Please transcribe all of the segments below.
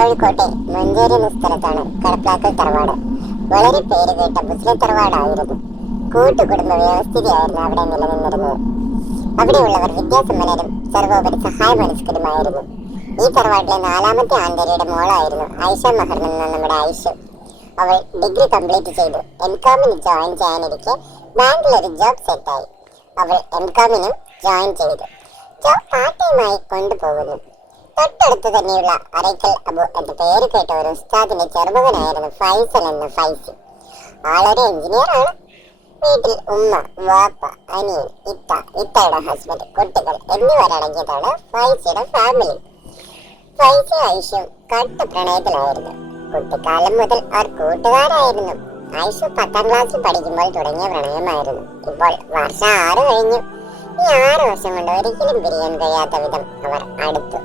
കോഴിക്കോട്ടെ മഞ്ചേരി എന്ന സ്ഥലത്താണ് കടപ്ലാക്കൽ തറവാട്. വളരെ പേര് കേട്ട മുസ്ലിം തറവാടായിരുന്നു. കൂട്ടുകുടുംബ വ്യവസ്ഥിതിയായിരുന്നു അവിടെ നിലനിന്നിരുന്നത്. അവിടെയുള്ളവർ വിദ്യാസമ്പന്നരും സർവോപരി സഹായമനസ്കരുമായിരുന്നു. ഈ തറവാട്ടിലെ 4ാമത്തെ ആന്തരിയുടെ മോളായിരുന്നു ആയിഷ മഹർ എന്ന നമ്മുടെ ആയിഷ. അവൾ ഡിഗ്രി കംപ്ലീറ്റ് ചെയ്തു. എംകോമിന് ജോയിൻ ചെയ്യാനിരിക്കെ ബാങ്കിൽ ഒരു ജോബ് സെറ്റായി. അവൾ എംകോമിനും ജോയിൻ ചെയ്തു. ജോബ് പാർട്ട് ടൈമായി കൊണ്ടുപോകുന്നു. തൊട്ടടുത്ത് തന്നെയുള്ള അറയ്ക്കൽ അബു എന്ന പേര് കേട്ട ഒരു ഉസ്താദിന്റെ ചെറുമകനായിരുന്നു ഫൈസൽ എന്ന ഫൈസി. ആളൊരു എഞ്ചിനീയർ ആണ്. വീട്ടിൽ ഉമ്മ, വാപ്പ, അനിയൻ, ഇത്തയുടെ ഹസ്ബൻഡ്, കുട്ടികൾ എന്നിവരടങ്ങിയതാണ് ഫൈസിയുടെ ഫാമിലി. ഫൈസി ആയിഷയും കട്ട പ്രണയത്തിലായിരുന്നു. കുട്ടിക്കാലം മുതൽ അവർ കൂട്ടുകാരായിരുന്നു. ആയിഷ 10ാം ക്ലാസ്സിൽ പഠിക്കുമ്പോൾ തുടങ്ങിയ പ്രണയമായിരുന്നു. ഇപ്പോൾ വർഷം 6 കഴിഞ്ഞു. ഈ 6 വർഷം കൊണ്ട് ഒരിക്കലും പിരിയാൻ കഴിയാത്ത വിധം അവർ അടുത്തു.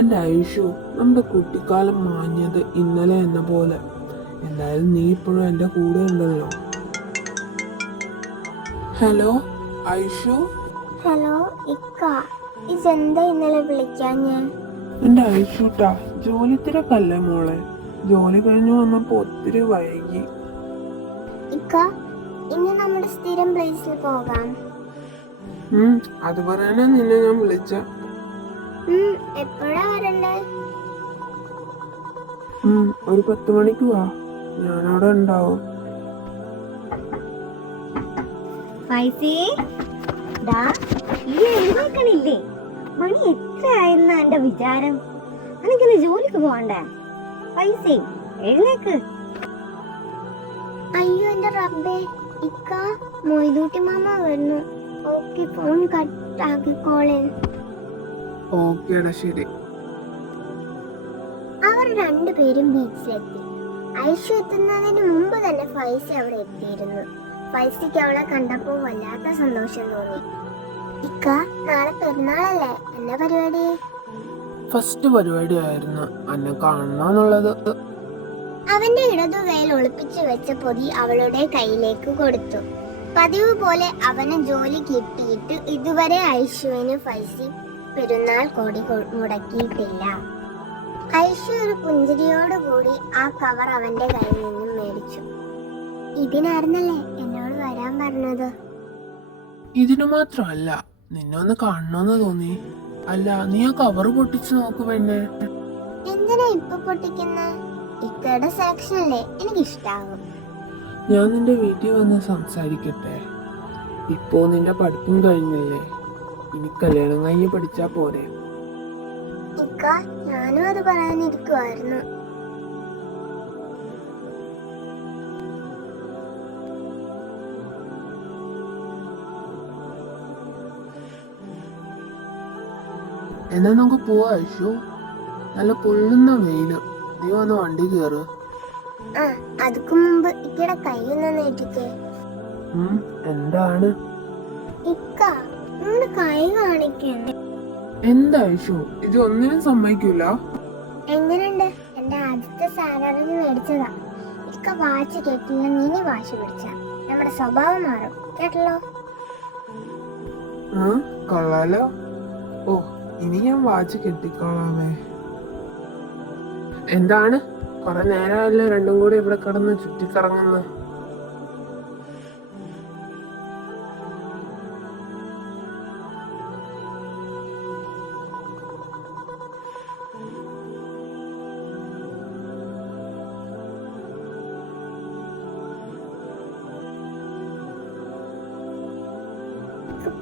എൻ്റെ ഐഷു, നമ്മുടെ കുട്ടിക്കാലം മാഞ്ഞത് ഇന്നലെ എന്ന പോലെ. എന്തായാലും നീ ഇപ്പോഴും എൻ്റെ കൂടെ ഉണ്ടല്ലോ. ഹലോ ഐഷു. ഹലോ ഇക്ക, ഇതെന്താ ഇന്നലെ വിളിക്കാൻ? ഞാൻ എൻ്റെ ഐഷൂട്ടാ, ജോലി തിരക്കല്ലേ മോളെ. ജോലി കഴിഞ്ഞു വന്നപ്പോ ഒത്തിരി വൈകി. ഇക്ക, ഇന്ന് നമ്മുടെ സ്ഥിരം പ്ലേസിൽ പോകാം. അത് പറയാനാ നിന്നെ ഞാൻ വിളിച്ച. എപ്പോഴാ വരണ്ടേ? ഒരു 10 മണിക്ക് വാ, ഞാനവിടെ ഉണ്ടാവും. ഫൈസി, എഴുന്നേക്കണില്ലേ? മണി എത്ര ആയെന്ന എന്റെ വിചാരം? എനിക്കിന്ന് ജോലിക്ക് പോകണ്ടേ? ഫൈസി, എഴുന്നേക്ക്. അയ്യോ എന്റെ റബ്ബേ, ഇക്ക മൊയ്തൂട്ടി മാമ വരുന്നു. ഓക്കെ, ഫോൺ കട്ടാക്കിക്കോളേ. ഓക്കേടാ, ശരി. അവർ രണ്ടുപേരും ബീച്ചിലെത്തി. ഐഷു എത്തുന്നതിന് മുമ്പ് തന്നെ ഫൈസി അവിടെ എത്തിയിരുന്നു. ഫൈസിക്ക് അവളെ കണ്ടപ്പോൾ വല്ലാത്ത സന്തോഷം തോന്നി. ഇക്ക, നാളെ പെരുന്നാളല്ലേ, എന്നാ പരിപാടി? ഫസ്റ്റ് പരിപാടി ആയിരുന്നു എന്നെ കാണണമെന്നുള്ളത്. അവന്റെ ഇടതുകൈയിൽ ഒളിപ്പിച്ചു വെച്ച പൊതി അവളുടെ കയ്യിലേക്ക് കൊടുത്തു. പതിവ് പോലെ അവന് ജോലി കിട്ടിയിട്ട് ഇതുവരെ ഐഷുവിന് ഫൈസി പെരുന്നാൾ കോടി മുടക്കിയിട്ടില്ല. ഐഷു ഒരു പുഞ്ചിരിയോടുകൂടി ആ കവർ അവന്റെ കയ്യിൽ നിന്നും മേടിച്ചു. ഇതിനായിരുന്നല്ലേ എന്നോട് വരാൻ പറഞ്ഞത്? ഇതിനു മാത്രമല്ല, നിന്നെ ഒന്ന് കാണണമെന്ന് തോന്നി. അല്ല, നീ ആ കവർ പൊട്ടിച്ചു നോക്കു പെണ്ണെ. എന്തിനാ ഇപ്പൊ പൊട്ടിക്കുന്ന? ഇക്കയുടെ സെലക്ഷൻ അല്ലേ, എനിക്കിഷ്ടാകും. ഞാൻ നിന്റെ വീട്ടിൽ വന്ന് സംസാരിക്കട്ടെ? ഇപ്പോ നിന്റെ പഠിപ്പും കഴിഞ്ഞില്ലേ, ഇനി കല്യാണം കഴിഞ്ഞ് പഠിച്ചാ പോരെ? ഇക്ക, ഞാനും അത് പറയാനിരിക്കുവായിരുന്നു. എന്നാ നമുക്ക് പോവാ ഐഷു. നല്ല പൊള്ളുന്ന വെയില്. നീ വന്ന് വണ്ടി കയറ്. അതുക്ക് മുമ്പ് ഇക്കയുടെ കൈയൊന്ന് നീട്ടിക്കേ. എന്താണ് ഇക്ക, നിങ്ങളുടെ കൈ കാണിക്കണ്ടേ? എന്താ ഐഷു, ഇത് ഒന്നിനും സമ്മതിക്കൂല. എങ്ങനെയുണ്ട്? എന്റെ ആദ്യത്തെ സാലറിന് മേടിച്ചതാ. ഇക്ക വാച്ച് കേട്ടില്ല, നീ വാച്ച് പിടിച്ച നമ്മുടെ സ്വഭാവം മാറും, കേട്ടല്ലോ? കൊള്ളാലോ. ഓ, ഇനി ഞാൻ വാച്ച് കെട്ടിക്കോളാമേ. എന്താണ്, കുറെ നേരമല്ലേ രണ്ടും കൂടി ഇവിടെ കിടന്ന് ചുറ്റിക്കറങ്ങുന്നു?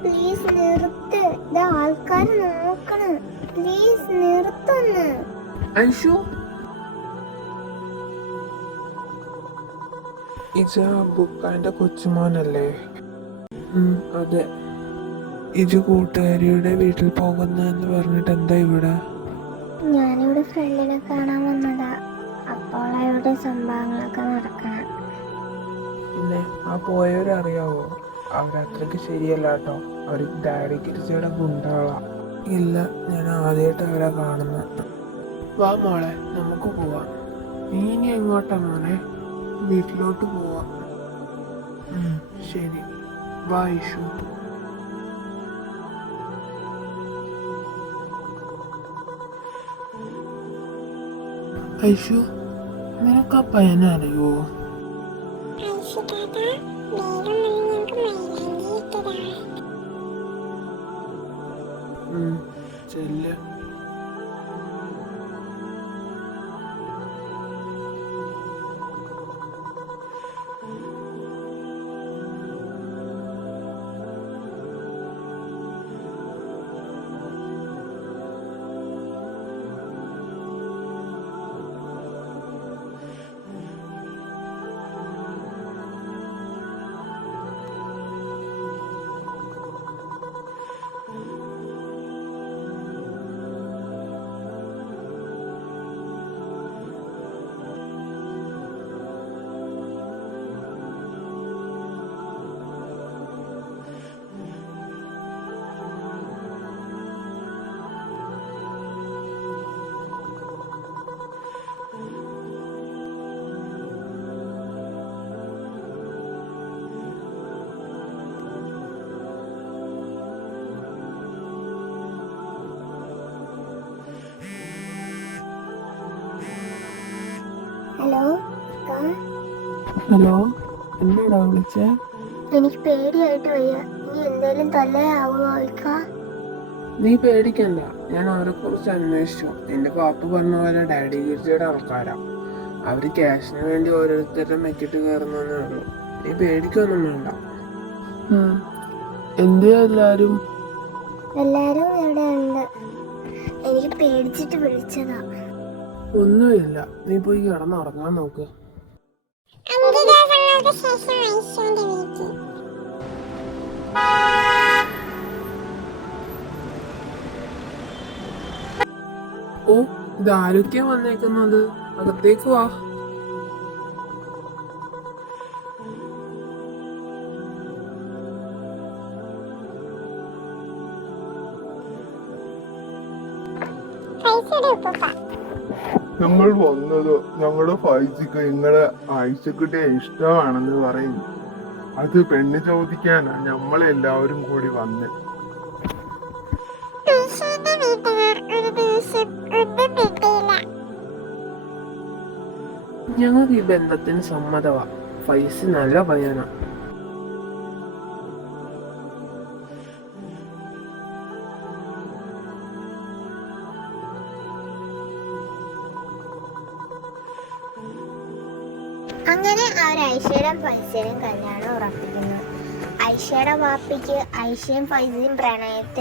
പ്ലീസ് നിർത്ത്, ആൾക്കാര് നോക്കണം. പ്ലീസ് നിർത്തുന്ന്. ഐഷു, ഇജ ബുക്കാന്റെ കൊച്ചുമോനല്ലേ? അതെ. ഇജു കൂട്ടുകാരിയുടെ വീട്ടിൽ പോകുന്ന എന്ന് പറഞ്ഞിട്ട് എന്താ ഇവിടെ? ഞാനിവിടെ ഫ്രണ്ടിനെ കാണാൻ വന്നതാ. അപ്പോൾ അവിടെ സംഭവങ്ങളൊക്കെ നടക്കണം. പിന്നെ ആ പോയവരറിയാവോ? അവരത്രയ്ക്ക് ശരിയല്ല കേട്ടോ. അവർ ഡാഡി കിരിച്ചയുടെ ഗുണ്ടകളാ. ഇല്ല, ഞാൻ ആദ്യമായിട്ട് അവരെ കാണുന്നത്. വാ മോളെ, നമുക്ക് പോവാം. നീ ഇനി എങ്ങോട്ടാ മോനെ? വീട്ടിലോട്ട് പോവാം. ശരി, വാ ഇഷു. ഐഷു, നിനക്ക് ആ പയ്യനെ അറിയോ? ചെല്ല്. ഹലോ, ഹലോ, എന്താടാ വിളിച്ചേ? എനിക്ക് പേടിയായിട്ട് വയ്യ. ഇനി എന്തേലും തല്ലയാവോ? നീ പേടിക്കണ്ട, ഞാൻ അവരെ കുറിച്ച് അന്വേഷിച്ചു. നിന്റെ പാപ്പ പറഞ്ഞ പോലെ ഡാഡി ഗിരിജയുടെ ആൾക്കാരാ. അവര് ക്യാഷിന് വേണ്ടി ഓരോരുത്തരുടെ മെക്കിട്ട് കയറുന്നേ ഉള്ളൂ. നീ പേടിക്കൊന്നും വേണ്ട. എന്തിനാ എല്ലാരും ഇവിടെ ഉണ്ട്. എനിക്ക് പേടിച്ചിട്ട് വിളിച്ചതാ. ഒന്നുമില്ല, നീ പോയി കിടന്നുറങ്ങാൻ നോക്ക്. ഓ, ഇതാരൊക്കെയാ വന്നേക്കുന്നത്? അകത്തേക്ക് വാ. ഞങ്ങൾ വന്നത് ഞങ്ങളുടെ ഫൈസിക്ക് നിങ്ങളെ ആയിഷക്കുട്ടിയെ ഇഷ്ടമാണെന്ന് പറയുന്നു. അത് പെണ്ണ് ചോദിക്കാനാ നമ്മളെല്ലാവരും കൂടി വന്ന്. ഞങ്ങൾക്ക് ഈ ബന്ധത്തിന് സമ്മതമാ. ഫൈസ് നല്ല പയ്യനാ. അങ്ങനെ അവർ ഐഷയുടെ ഫൈസയും കല്യാണം ഉറപ്പിക്കുന്നു. ഐഷയുടെ വാപ്പിക്ക് ഐഷയും ഫൈസയും പ്രണയത്തിൽ